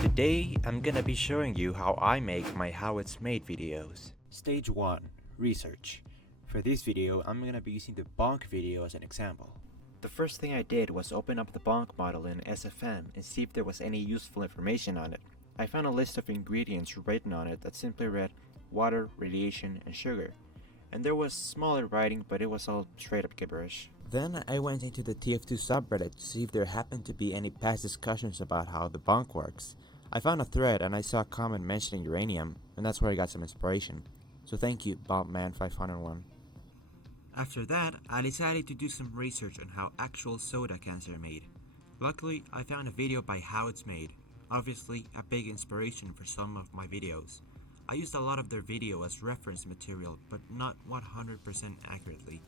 Today, I'm gonna be showing you how I make my how it's made videos. Stage 1. Research. For this video, I'm gonna be using the bonk video as an example. The first thing I did was open up the bonk model in SFM and see if there was any useful information on it. I found a list of ingredients written on it that simply read water, radiation, and sugar. And there was smaller writing, but it was all straight up gibberish. Then I went into the TF2 subreddit to see if there happened to be any past discussions about how the bonk works. I found a thread and I saw a comment mentioning uranium, and that's where I got some inspiration. So thank you, Bombman501. After that, I decided to do some research on how actual soda cans are made. Luckily, I found a video by How It's Made, obviously a big inspiration for some of my videos. I used a lot of their video as reference material, but not 100% accurately.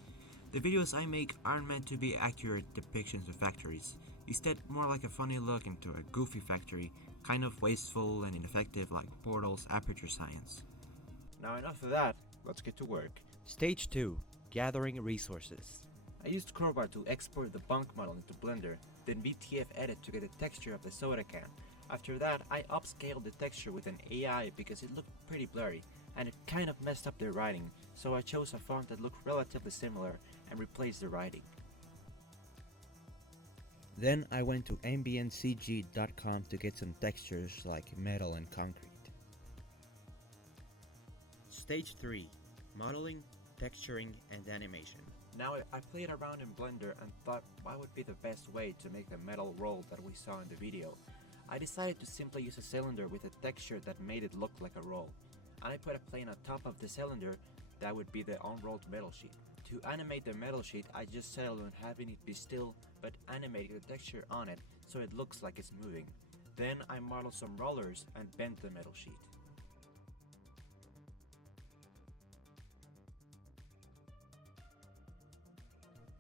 The videos I make aren't meant to be accurate depictions of factories, instead more like a funny look into a goofy factory, kind of wasteful and ineffective like Portal's Aperture Science. Now enough of that, let's get to work. Stage 2. Gathering resources. I used Crowbar to export the bonk model into Blender, then VTF edit to get the texture of the soda can. After that, I upscaled the texture with an AI because it looked pretty blurry, and it kind of messed up the writing, so I chose a font that looked relatively similar and replaced the writing. Then I went to ambientcg.com to get some textures like metal and concrete. Stage 3. Modeling, texturing, and animation. Now I played around in Blender and thought what would be the best way to make the metal roll that we saw in the video. I decided to simply use a cylinder with a texture that made it look like a roll. And I put a plane on top of the cylinder that would be the unrolled metal sheet. To animate the metal sheet, I just settled on having it be still but animating the texture on it so it looks like it's moving. Then I modeled some rollers and bent the metal sheet.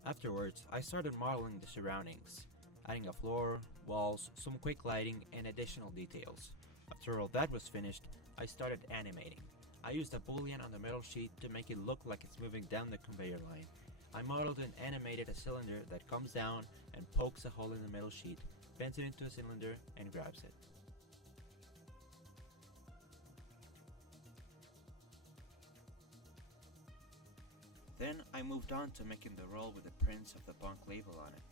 Afterwards, I started modeling the surroundings, adding a floor, walls, some quick lighting, and additional details. After all that was finished, I started animating. I used a boolean on the metal sheet to make it look like it's moving down the conveyor line. I modeled and animated a cylinder that comes down and pokes a hole in the metal sheet, bends it into a cylinder, and grabs it. Then I moved on to making the roll with the prints of the bonk label on it.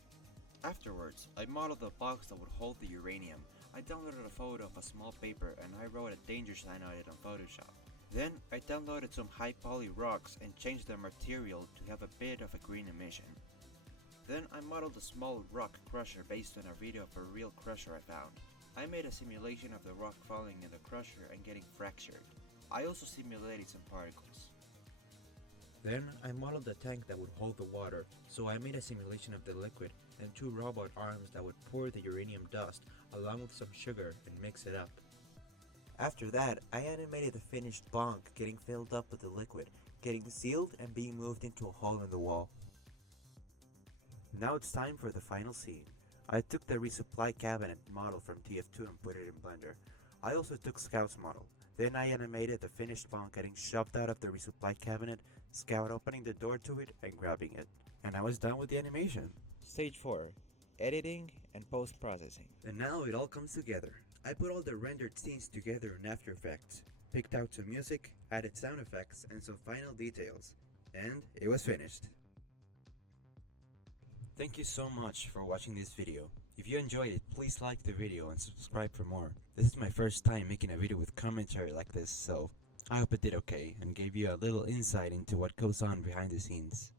Afterwards, I modeled the box that would hold the uranium. I downloaded a photo of a small paper and I wrote a danger sign on it on Photoshop. Then I downloaded some high poly rocks and changed the material to have a bit of a green emission. Then I modeled a small rock crusher based on a video of a real crusher I found. I made a simulation of the rock falling in the crusher and getting fractured. I also simulated some particles. Then I modeled a tank that would hold the water, so I made a simulation of the liquid and two robot arms that would pour the uranium dust along with some sugar and mix it up. After that, I animated the finished bonk getting filled up with the liquid, getting sealed and being moved into a hole in the wall. Now it's time for the final scene. I took the resupply cabinet model from TF2 and put it in Blender. I also took Scout's model. Then I animated the finished bonk getting shoved out of the resupply cabinet, Scout opening the door to it and grabbing it. And I was done with the animation. Stage 4. Editing and post-processing. And now it all comes together. I put all the rendered scenes together in After Effects, picked out some music, added sound effects, and some final details. And it was finished. Thank you so much for watching this video. If you enjoyed it, please like the video and subscribe for more. This is my first time making a video with commentary like this, so I hope it did okay and gave you a little insight into what goes on behind the scenes.